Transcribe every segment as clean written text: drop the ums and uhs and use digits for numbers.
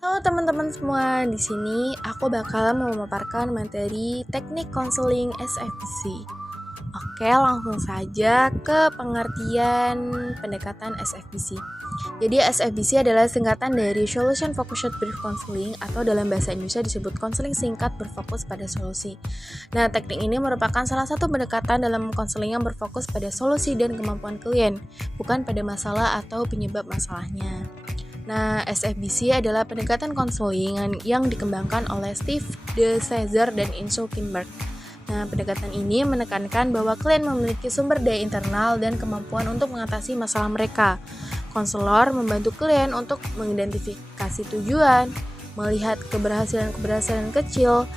Halo teman-teman semua, di sini aku bakal memaparkan materi teknik konseling SFBC. Oke, langsung saja ke pengertian pendekatan SFBC. Jadi SFBC adalah singkatan dari Solution Focused Brief Counseling atau dalam bahasa Indonesia disebut konseling singkat berfokus pada solusi. Nah, teknik ini merupakan salah satu pendekatan dalam konseling yang berfokus pada solusi dan kemampuan klien, bukan pada masalah atau penyebab masalahnya. Nah, SFBC adalah pendekatan konseling yang dikembangkan oleh Steve De Cesar dan Inso Kimberg. Nah, pendekatan ini menekankan bahwa klien memiliki sumber daya internal dan kemampuan untuk mengatasi masalah mereka. Konselor membantu klien untuk mengidentifikasi tujuan, melihat keberhasilan-keberhasilan kecil,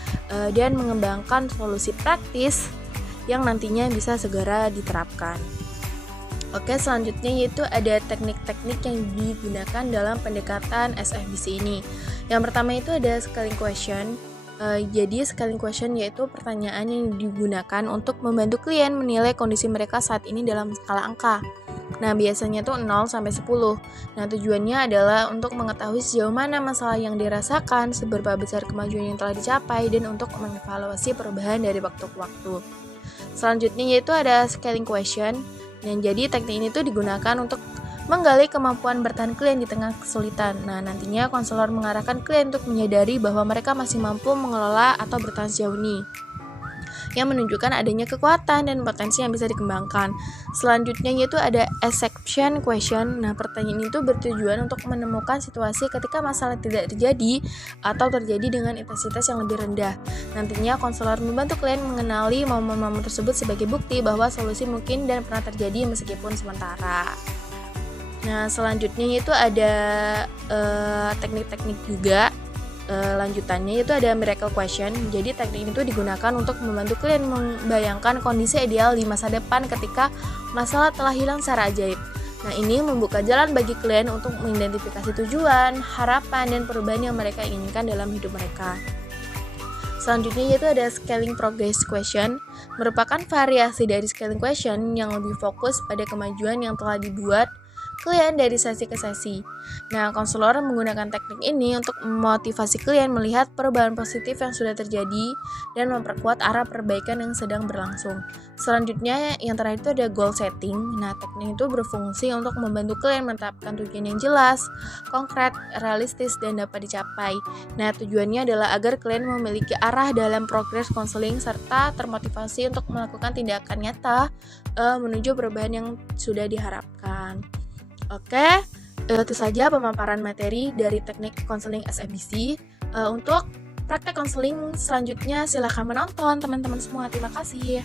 dan mengembangkan solusi praktis yang nantinya bisa segera diterapkan. Oke, selanjutnya yaitu ada teknik-teknik yang digunakan dalam pendekatan SFBC ini. Yang pertama itu ada scaling question. Jadi scaling question yaitu pertanyaan yang digunakan untuk membantu klien menilai kondisi mereka saat ini dalam skala angka. Nah, biasanya tuh 0 sampai 10. Nah, tujuannya adalah untuk mengetahui sejauh mana masalah yang dirasakan, seberapa besar kemajuan yang telah dicapai, dan untuk mengevaluasi perubahan dari waktu ke waktu. Selanjutnya yaitu ada scaling question. Dan jadi teknik ini tuh digunakan untuk menggali kemampuan bertahan klien di tengah kesulitan. Nah, nantinya konselor mengarahkan klien untuk menyadari bahwa mereka masih mampu mengelola atau bertahan sejauh ini, yang menunjukkan adanya kekuatan dan potensi yang bisa dikembangkan. Selanjutnya yaitu ada exception question. Nah, pertanyaan itu bertujuan untuk menemukan situasi ketika masalah tidak terjadi atau terjadi dengan intensitas yang lebih rendah. Nantinya konselor membantu klien mengenali momen-momen tersebut sebagai bukti bahwa solusi mungkin dan pernah terjadi meskipun sementara. Nah, selanjutnya yaitu ada teknik-teknik juga. Lanjutannya yaitu ada miracle question. Jadi teknik itu digunakan untuk membantu klien membayangkan kondisi ideal di masa depan ketika masalah telah hilang secara ajaib. Nah, ini membuka jalan bagi klien untuk mengidentifikasi tujuan, harapan, dan perubahan yang mereka inginkan dalam hidup mereka. Selanjutnya yaitu ada scaling progress question, merupakan variasi dari scaling question yang lebih fokus pada kemajuan yang telah dibuat klien dari sesi ke sesi. Nah, konselor menggunakan teknik ini untuk memotivasi klien melihat perubahan positif yang sudah terjadi dan memperkuat arah perbaikan yang sedang berlangsung. Selanjutnya, yang terakhir itu ada goal setting. Nah, teknik itu berfungsi untuk membantu klien menetapkan tujuan yang jelas, konkret, realistis, dan dapat dicapai. Nah, tujuannya adalah agar klien memiliki arah dalam progres konseling serta termotivasi untuk melakukan tindakan nyata menuju perubahan yang sudah diharapkan. Oke, itu saja pemaparan materi dari teknik konseling SFBC. Untuk praktek konseling selanjutnya silakan menonton teman-teman semua. Terima kasih.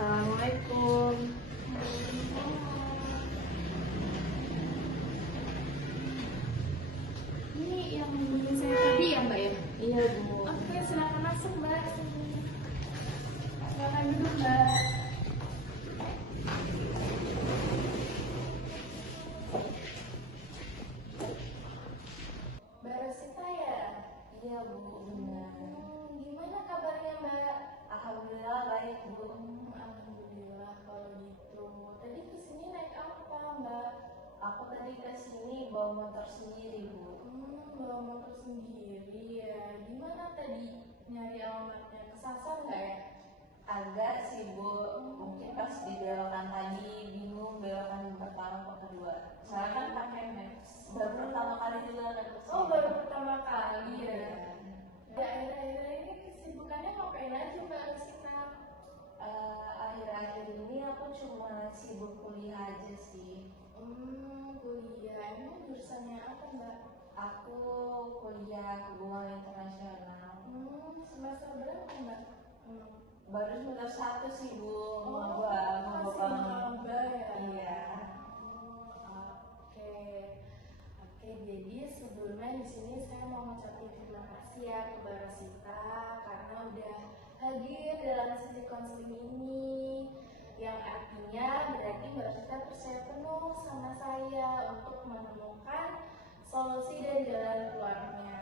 Assalamualaikum. Ini yang bikin saya tadi ya Mbak ya? Iya, Bu. Oke, silakan masuk Mbak. Silakan duduk Mbak. Mbak Rosita ya? Iya Bu, benar. Gimana kabarnya Mbak? Alhamdulillah baik Bu. Alhamdulillah kalau gitu. Tadi kesini naik apa Mbak? Aku tadi ke sini bawa motor sendiri Bu. Bawa motor sendiri ya. Gimana tadi nyari alamatnya? Kesasar nggak ya? Agak sih Bu, mungkin pas di belokan tadi bingung belokan pertama atau kedua. Soalnya kan pakai Maps. Baru pertama kali juga kan ke sini. Oh, baru pertama kali ya. Iya. Ya, akhir-akhir ini kesibukannya ngapain aja Mbak Rosita? Akhir-akhir ini aku cuma sibuk kuliah aja sih. Kuliah. Emang jurusannya apa Mbak? Aku kuliah hubungan internasional. Semester berapa Mbak? Baru semester 1 sih Bu. Oh, Maba masih maba ya? Iya. Oke. jadi sebelumnya di sini saya mau ngucapin terima kasih ya ke Mbak Rosita karena udah hadir dalam sesi konseling ini, yang artinya berarti Mbak Rosita percaya penuh sama saya untuk menemukan solusi dan jalan keluarnya.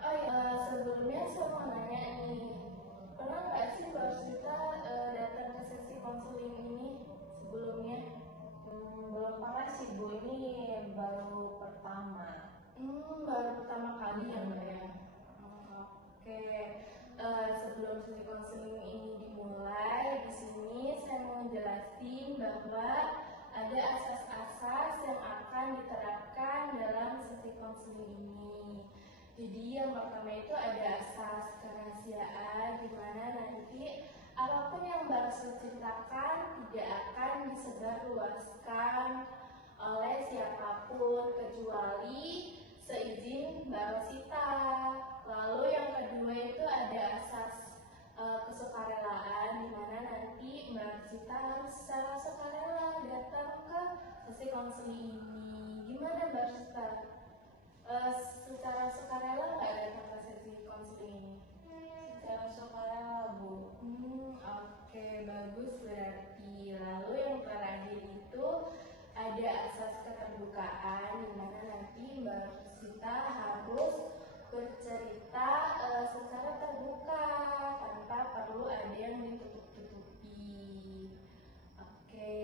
Oh ya, sebelumnya saya mau nanya nih, pernah nggak sih Mbak Rosita datang ke sesi konseling ini sebelumnya? Belum pernah sih Bu, ini baru pertama. Baru pertama kali ya Mbak ya. Oke. Sebelum sesi konseling ini dimulai, di sini saya mau jelasin bahwa ada asas-asas yang akan diterapkan dalam sesi konseling ini. Jadi yang pertama itu ada asas kerahasiaan, di mana nanti apapun yang baru ceritakan tidak akan disebarluaskan oleh siapapun kecuali seizin Mbak Rosita. Lalu yang kedua itu ada asas kesukarelaan, di mana nanti Mbak Rosita harus secara sukarela datang ke sesi konseling ini. Gimana Mbak Rosita? Secara sukarela nggak datang ke sesi konseling ini? Secara sukarela Bu. Oke, bagus berarti. Lalu yang terakhir itu ada asas keterbukaan, di mana nanti Mbak Rosita harus bercerita secara terbuka tanpa perlu ada yang ditutup-tutupi. Oke,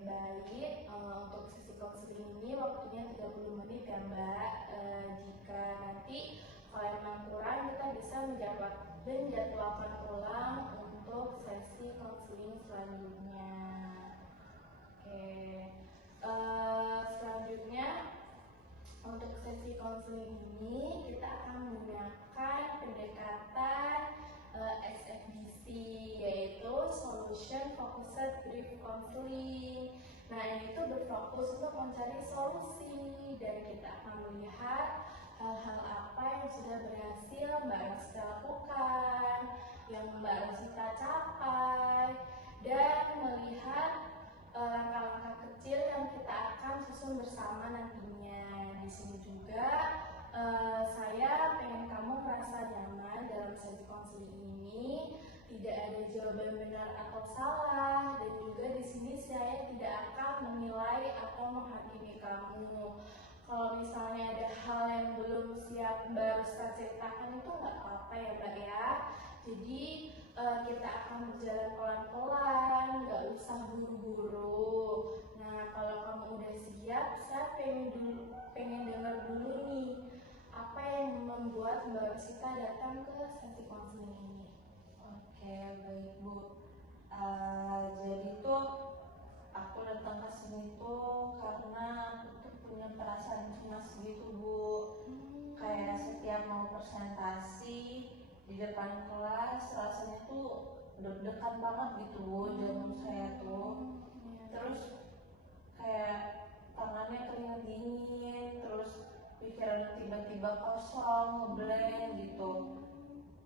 baik. Untuk sesi konseling ini waktunya 30 menit ya Mbak. Jika nanti kalau memang kurang, kita bisa menjadwalkan ulang untuk sesi konseling selanjutnya. Oke, selanjutnya untuk sesi konseling ini kita akan menggunakan pendekatan SFDC, yaitu Solution Focused Brief Counseling. Nah, ini tuh berfokus untuk mencari solusi, dan kita akan melihat hal-hal apa yang sudah berhasil Mbak Rosita lakukan, yang Mbak Rosita capai, dan melihat langkah-langkah kecil yang kita akan susun bersama nantinya. Di sini juga saya pengen kamu merasa nyaman dalam sesi konseling ini. Tidak ada jawaban benar atau salah, dan juga di sini saya tidak akan menilai atau menghakimi kamu. Kalau misalnya ada hal yang belum siap baru saya ceritakan, itu nggak apa-apa ya Mbak ya. Jadi kita akan berjalan pelan-pelan, nggak usah buru-buru. Nah, kalau kamu udah siap, saya pengen dengar dulu nih, apa yang membuat Mbak Rosita datang ke sesi konseling ini. Oke, baik Bu. Jadi tuh aku datang ke sini tuh karena aku tuh punya perasaan cemas gitu Bu. Kayak setiap mau presentasi di depan kelas rasanya tuh deg-degan banget gitu Bu, jantung saya tuh. Terus kayak tangannya keringat dingin, terus pikiran tiba-tiba kosong, ngeblank gitu.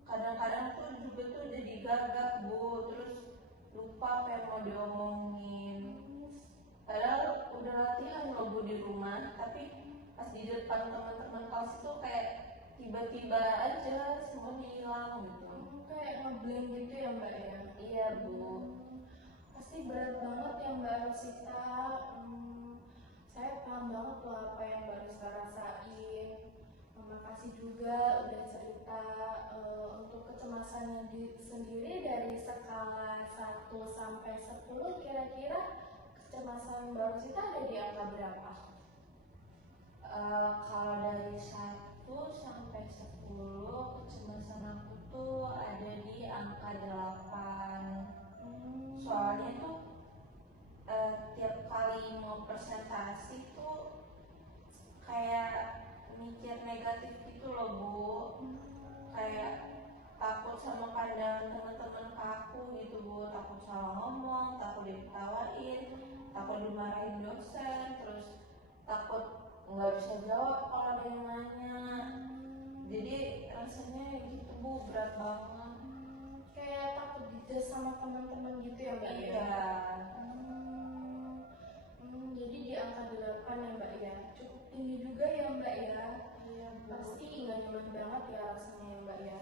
Kadang-kadang tuh juga tuh jadi gagap Bu, terus lupa apa yang mau diomongin. Padahal udah latihan loh Bu di rumah, tapi pas di depan teman-teman kelas itu kayak tiba-tiba aja semuanya hilang gitu. Kayak ngeblank gitu ya Mbak ya? Iya Bu. Pasti berat banget ya Mbak Rosita. Saya paham banget loh apa yang Mbak Rosita rasain. Terima kasih juga udah cerita. Untuk kecemasannya sendiri dari skala 1 sampai 10, kira-kira kecemasan Mbak Rosita ada di angka berapa? Kalau dari 1 sampai 10, kecemasan aku tuh ada di angka 8. Soalnya tuh tiap kali mau presentasi tuh kayak mikir negatif gitu loh Bu. Kayak takut sama pandangan teman-teman aku gitu Bu, takut salah ngomong, takut diketawain, takut dimarahin dosen, terus takut nggak bisa jawab kalau ada yang nanya. Jadi rasanya gitu Bu, berat banget. Kayak takut dijudge sama teman-teman gitu ya Mbak ya? Iya. Jadi di angka 8 ya Mbak ya, cukup tinggi juga ya Mbak ya. jenuh banget ya rasanya ya Mbak ya.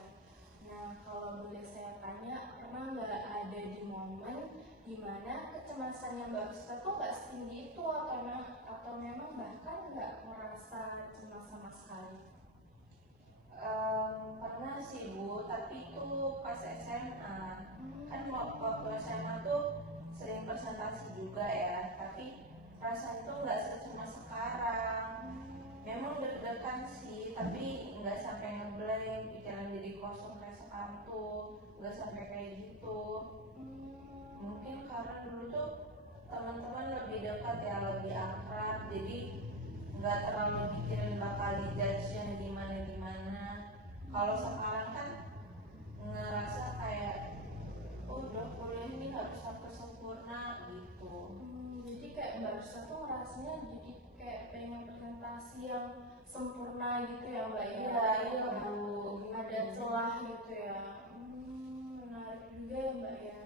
Nah, kalau boleh saya tanya, pernah nggak ada di momen dimana kecemasannya Mbak Rista tuh nggak setinggi itu atau memang bahkan nggak merasa cemas sama sekali? Pernah sih Bu, tapi itu pas SMA. Kan waktu SMA tuh sering presentasi juga ya, tapi perasaan tuh nggak secemas sekarang. Memang deg-degan sih, tapi nggak sampai ngeblank, pikiran jadi kosong kayak sekarang tuh, nggak sampai kayak gitu. Mungkin karena dulu tuh teman-teman lebih dekat ya, lebih akrab, jadi nggak terlalu mikirin bakal dijudge-nya gimana. Kalau sekarang kan ngerasa kayak udah kuliah ini harus sampai sempurna gitu. Jadi kayak Mbak Rista tuh ngerasanya jadi kayak pengen presentasi yang sempurna gitu ya Mbak ya? Iya Bu. Ada celah gitu ya. Menarik juga ya Mbak ya.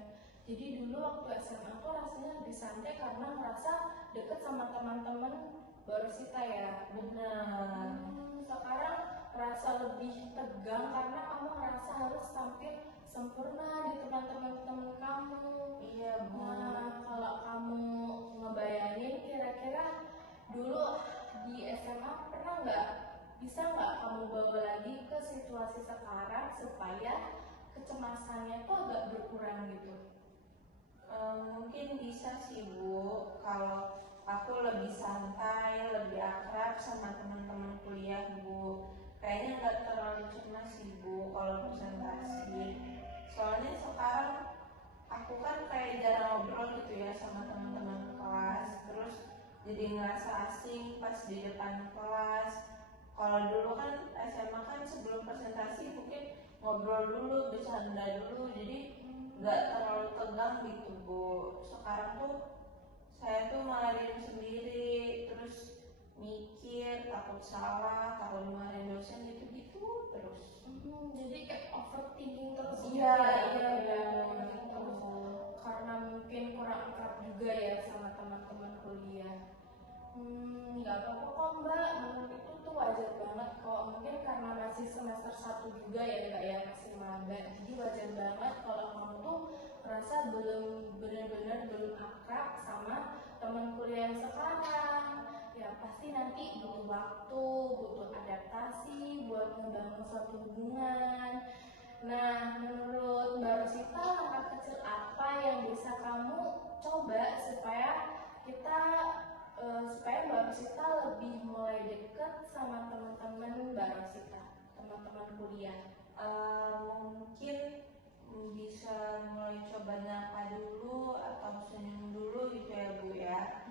Jadi dulu waktu SMA tuh rasanya lebih santai karena merasa deket sama teman-teman baru Sita ya. Benar. Sekarang merasa lebih tegang karena kamu merasa harus tampil sempurna di depan teman-teman kamu. Iya Bu. Nah, kalau kamu ngebayangin kira-kira dulu di SMA bisa nggak kamu bawa lagi ke situasi sekarang supaya kecemasannya tuh agak berkurang gitu? Mungkin bisa sih Bu, kalau aku lebih santai, lebih akrab sama teman-teman kuliah Bu. Kayaknya nggak terlalu cemas sih Bu kalau presentasi. Soalnya sekarang aku kan kayak jarang ngobrol gitu ya sama teman-teman kelas, terus jadi ngerasa asing pas di depan kelas. Kalau dulu kan SMA kan sebelum presentasi mungkin ngobrol dulu, bercanda dulu, jadi nggak terlalu tegang gitu Bu. Sekarang tuh saya tuh malah diem sendiri, terus mikir, takut salah, takut dimarahin dosen gitu-gitu terus. Jadi kayak overthinking terus Iya, gitu ya. iya, Terus karena mungkin kurang akrab juga ya sama teman-teman kuliah. Nggak apa-apa kok Mbak, menurut itu tuh wajar banget kok. Mungkin karena masih semester 1 juga ya Mbak ya, masih maba. Jadi wajar banget kalau kamu tuh merasa belum benar-benar belum akrab sama teman kuliah yang sekarang. Ya pasti nanti butuh waktu, butuh adaptasi buat membangun suatu hubungan. Nah, menurut Mbak Rosita, langkah kecil apa yang bisa kamu coba supaya kita supaya Mbak Rosita lebih mulai deket sama teman-teman Mbak Rosita, teman-teman kuliah? Mungkin bisa mulai coba nyapa dulu atau senyum dulu gitu ya Bu ya.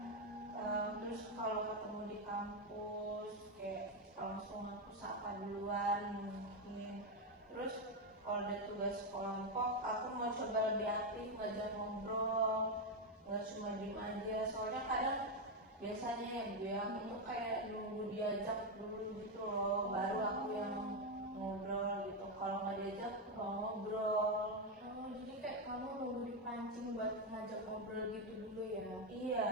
Terus kalau ketemu di kampus kayak langsung aku sapa duluan mungkin. Terus kalau ada tugas kelompok aku mau coba lebih aktif, ngajak ngobrol, nggak cuma diem aja. Soalnya kadang biasanya ya Bu ya, aku tuh kayak nunggu diajak dulu gitu loh, baru aku yang ngobrol gitu. Kalau nggak diajak nggak ngobrol. Jadi kayak kamu nunggu dipancing buat ngajak ngobrol gitu dulu ya? Iya.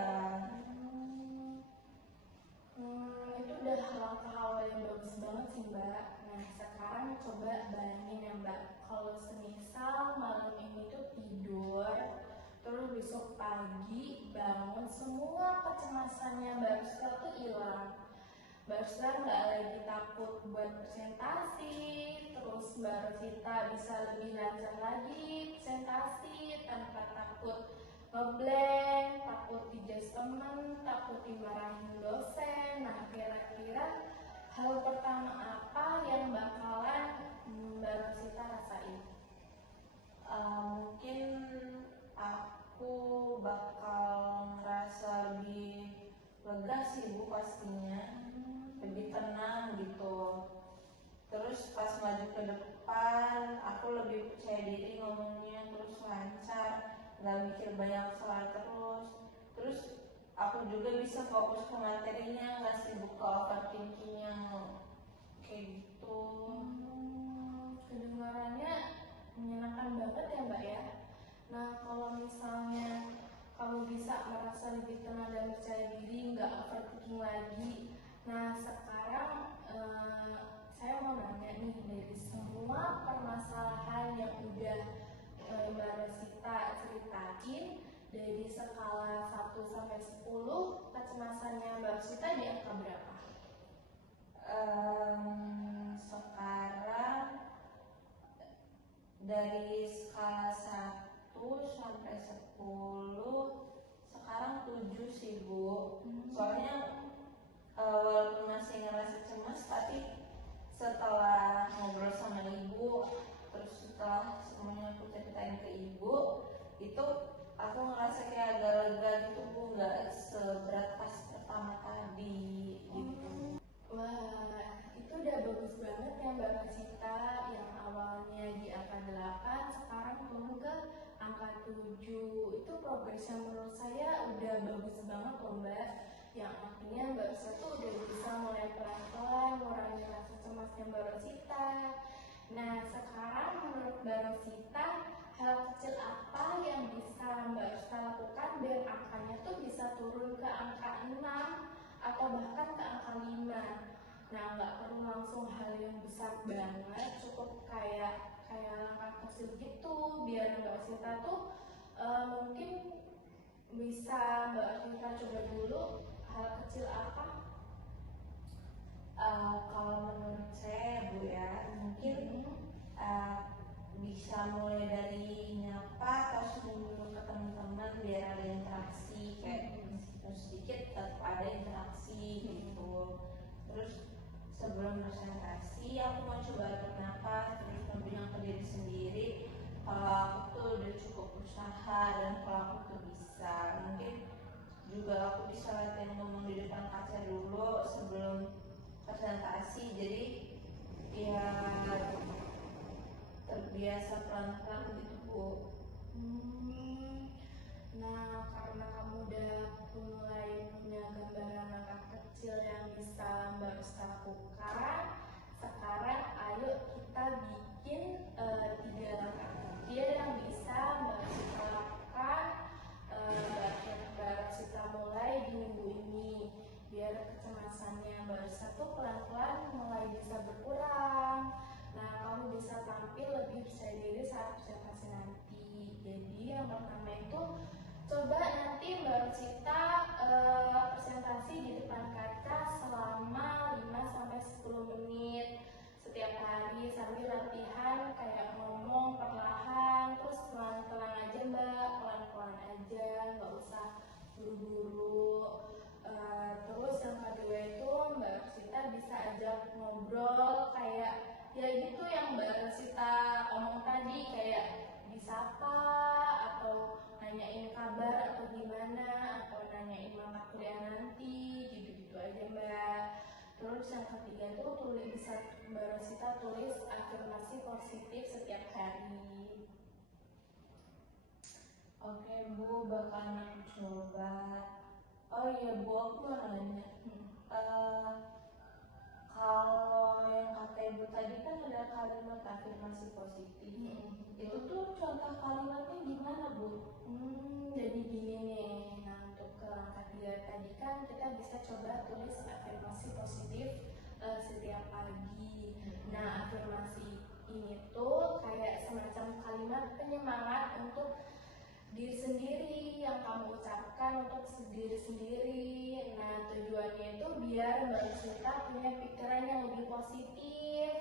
Itu udah langkah awal yang bagus banget sih Mbak. Nah sekarang coba bayangin ya Mbak, kalau semisal malam ini tuh tidur, terus besok pagi bangun semua kecemasannya Mbak Rista tuh hilang. Mbak Rista nggak lagi takut buat presentasi, terus Mbak Rosita bisa lebih lancar lagi presentasi tanpa takut ngeblank, takut dijudge temen, takut dimarahin dosen. Nah kira-kira hal pertama apa yang bakalan Mbak Rosita rasain? Mungkin aku bakal ngerasa lebih lega sih Bu pastinya, lebih tenang gitu. Terus pas maju ke depan aku lebih percaya diri ngomongnya, terus lancar, nggak mikir banyak salah terus aku juga bisa fokus ke materinya, nggak sibuk ke overthinking yang kayak gitu. Kedengarannya menyenangkan banget ya Mbak ya. Nah kalau misalnya kamu bisa merasa lebih tenang dan percaya diri, nggak overthinking lagi. Nah sekarang saya mau nanya permasalahan yang udah Mbak Rosita ceritain dari skala 1 sampai 10, kecemasannya Mbak Rosita di angka berapa? Sekarang dari skala 1 sampai 10 sekarang 7 sih Bu. Soalnya walaupun masih ngerasa cemas, tapi setelah ngobrol sama ibu, terus setelah semuanya aku ceritain ke ibu, itu aku ngerasa kayak agak lega gitu Bu, nggak seberat pas pertama tadi gitu. Wah, itu udah bagus banget ya Mbak Rosita, yang awalnya di angka 8 sekarang turun ke angka 7. Itu progres yang menurut saya udah bagus banget loh Mbak, yang artinya Mbak Rosita tuh udah bisa mulai pelan-pelan mengurangi rasa cemasnya Mbak Rosita. Nah, sekarang menurut Mbak Rosita, hal kecil apa yang bisa Mbak Rosita lakukan biar angkanya tuh bisa turun ke angka 6 atau bahkan ke angka 5. Nah, nggak perlu langsung hal yang besar banget, cukup kayak langkah kecil gitu, biar Mbak Rosita tuh mungkin bisa Mbak Rosita coba dulu hal kecil apa. Kalau menurut saya Bu ya, mungkin bisa mulai dari nyapa atau senyum ke teman-teman biar ada interaksi, kayak meskipun sedikit tetap ada interaksi gitu. Terus sebelum presentasi aku mau coba bernafas, terus bilang ke diri sendiri kalau aku tuh udah cukup usaha dan kalau aku tuh bisa. Mungkin juga aku bisa latihan ngomong di depan kaca dulu sebelum presentasi, jadi ya terbiasa pelan-pelan gitu Bu. Nah, karena kamu udah mulai punya gambaran langkah kecil yang bisa Mbak Rosita lakukan, sekarang ayo kita bikin 3 langkah kecil yang bisa Mbak Rosita lakukan. Mbak Rosita mulai di minggu ini, biar kecemasannya Mbak Rosita tuh pelan-pelan mulai bisa berkurang. Nah, kamu bisa tampil lebih percaya diri saat presentasi nanti. Jadi yang pertama itu, coba nanti Mbak Rosita presentasi di depan kaca selama 5-10 menit setiap hari sambil latihan kayak ngomong perlahan, terus pelan-pelan aja Mbak, pelan-pelan aja, nggak usah buru-buru. Terus yang kedua itu Mbak Rosita bisa ajak ngobrol kayak ya gitu yang Mbak Rosita omong tadi, kayak disapa atau nanyain kabar atau gimana, atau nanyain mata kuliah nanti, gitu-gitu aja Mbak. Terus yang ketiga itu bisa Mbak Rosita tulis afirmasi positif setiap hari. Oke Bu, bakalan aku coba. Oh iya Bu, aku mau nanya. Kalau yang kata Ibu tadi kan ada kalimat afirmasi positif. Itu tuh contoh kalimatnya gimana Bu? Jadi gini nih, nah untuk ke langkah 3 tadi kan kita bisa coba tulis afirmasi positif setiap pagi. Nah, afirmasi ini tuh kayak semacam kalimat penyemangat untuk diri sendiri yang kamu ucapkan untuk diri sendiri. Nah, tujuannya itu biar Mbak Rosita punya pikiran yang lebih positif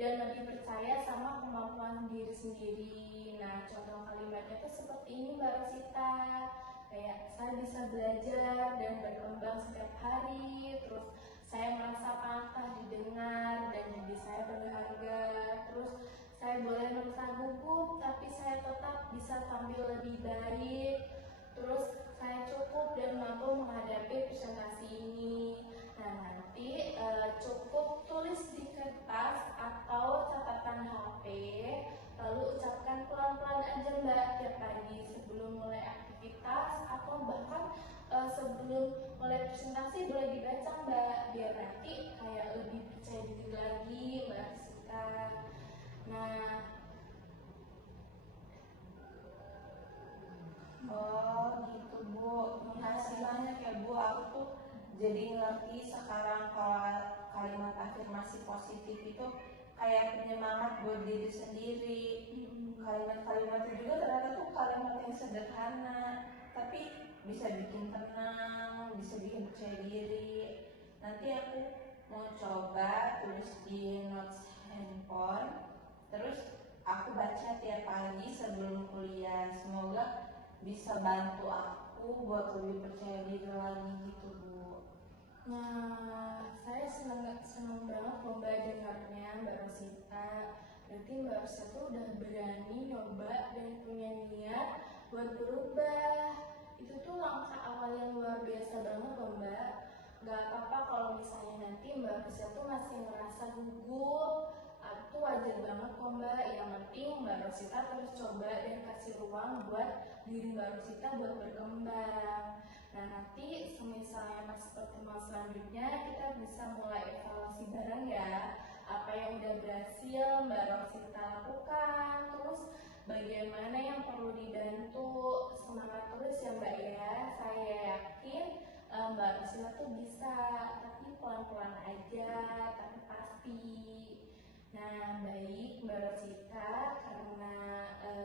dan lebih percaya sama kemampuan diri sendiri. Nah, contoh kalimatnya tuh seperti ini Mbak Rosita, kayak saya bisa belajar dan berkembang setiap hari, terus saya merasa pantas didengar dan diri saya berharga, terus saya boleh merasa gugup tapi saya tetap bisa tampil lebih baik, terus saya cukup dan mampu menghadapi presentasi ini. Nah, nanti cukup tulis di kertas atau catatan HP, lalu ucapkan pelan-pelan aja Mbak tiap pagi sebelum mulai aktivitas atau bahkan sebelum mulai presentasi boleh dibaca Mbak, biar nanti kayak lebih percaya diri lagi Mbak Rizka. Nah, Oh gitu Bu, makasih banyak ya Bu. Aku tuh jadi ngerti sekarang kalau kalimat afirmasi positif itu kayak penyemangat buat diri sendiri. Kalimat-kalimat itu juga ternyata tuh kalimat yang sederhana, tapi bisa bikin tenang, bisa bikin percaya diri. Nanti aku mau coba tulis di notes handphone, terus aku baca tiap pagi sebelum kuliah. Semoga bisa bantu aku buat lebih percaya diri lagi gitu, Bu. Nah, saya seneng banget loh Mbak dengarnya Mbak Rosita. Berarti Mbak Rosita tuh udah berani nyoba dan punya niat buat berubah. Itu tuh langkah awal yang luar biasa banget loh Mbak. Gak apa-apa kalau misalnya nanti Mbak Rosita tuh masih ngerasa gugup. Itu wajar banget kok Mbak. Yang penting Mbak Rosita terus coba dan kasih ruang buat diri Mbak Rosita buat berkembang. Nah nanti misalnya pas pertemuan selanjutnya kita bisa mulai evaluasi bareng ya, apa yang udah berhasil Mbak Rosita lakukan, terus bagaimana yang perlu dibantu. Semangat terus ya Mbak ya, saya yakin Mbak Rosita tuh bisa, tapi pelan-pelan aja, tapi pasti. Nah baik Mbak Rosita, karena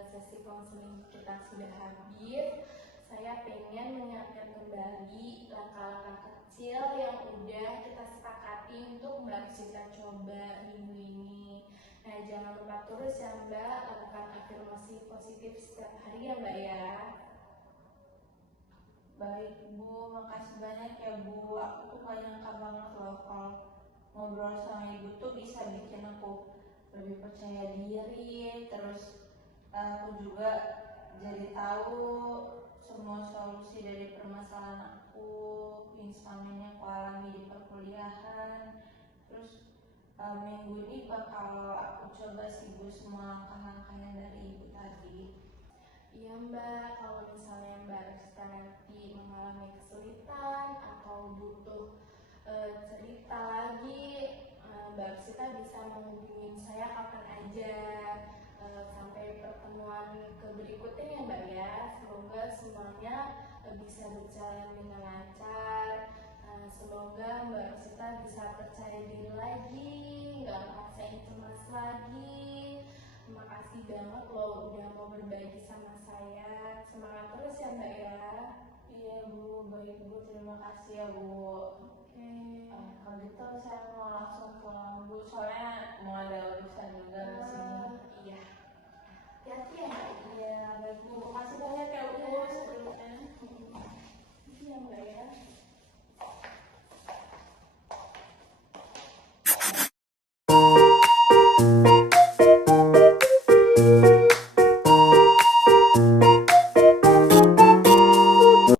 sesi konseling kita sudah habis, saya pengen mengingatkan kembali langkah-langkah kecil yang udah kita sepakati untuk Mbak Rosita coba minggu ini. Nah jangan lupa terus ya Mbak, lakukan afirmasi positif setiap hari ya Mbak ya. Baik Bu, makasih banyak ya Bu. Aku tuh gak nyangka banget loh kalau ngobrol sama Ibu tuh bisa bikin aku lebih percaya diri. Terus aku juga jadi tahu semua solusi dari permasalahan aku yang selama ini aku alami di perkuliahan. Terus minggu ini bakal aku coba sih Bu semua langkah-langkah yang dari Ibu tadi. Iya Mbak, kalau misalnya Mbak Rosita nanti mengalami kesulitan atau butuh cerita lagi, Mbak Rosita bisa menghubungi saya kapan aja. Sampai pertemuan ke berikutnya ya Mbak ya. Semoga semuanya bisa berjalan dengan lancar. Semoga Mbak Rosita bisa percaya diri lagi, nggak ngerasain cemas lagi. Terima kasih banget loh udah mau berbagi sama saya. Semangat terus ya Mbak ya. Iya Bu, baik Bu, terima kasih ya Bu. Oke. Kalau gitu saya mau langsung pulang Bu, soalnya mau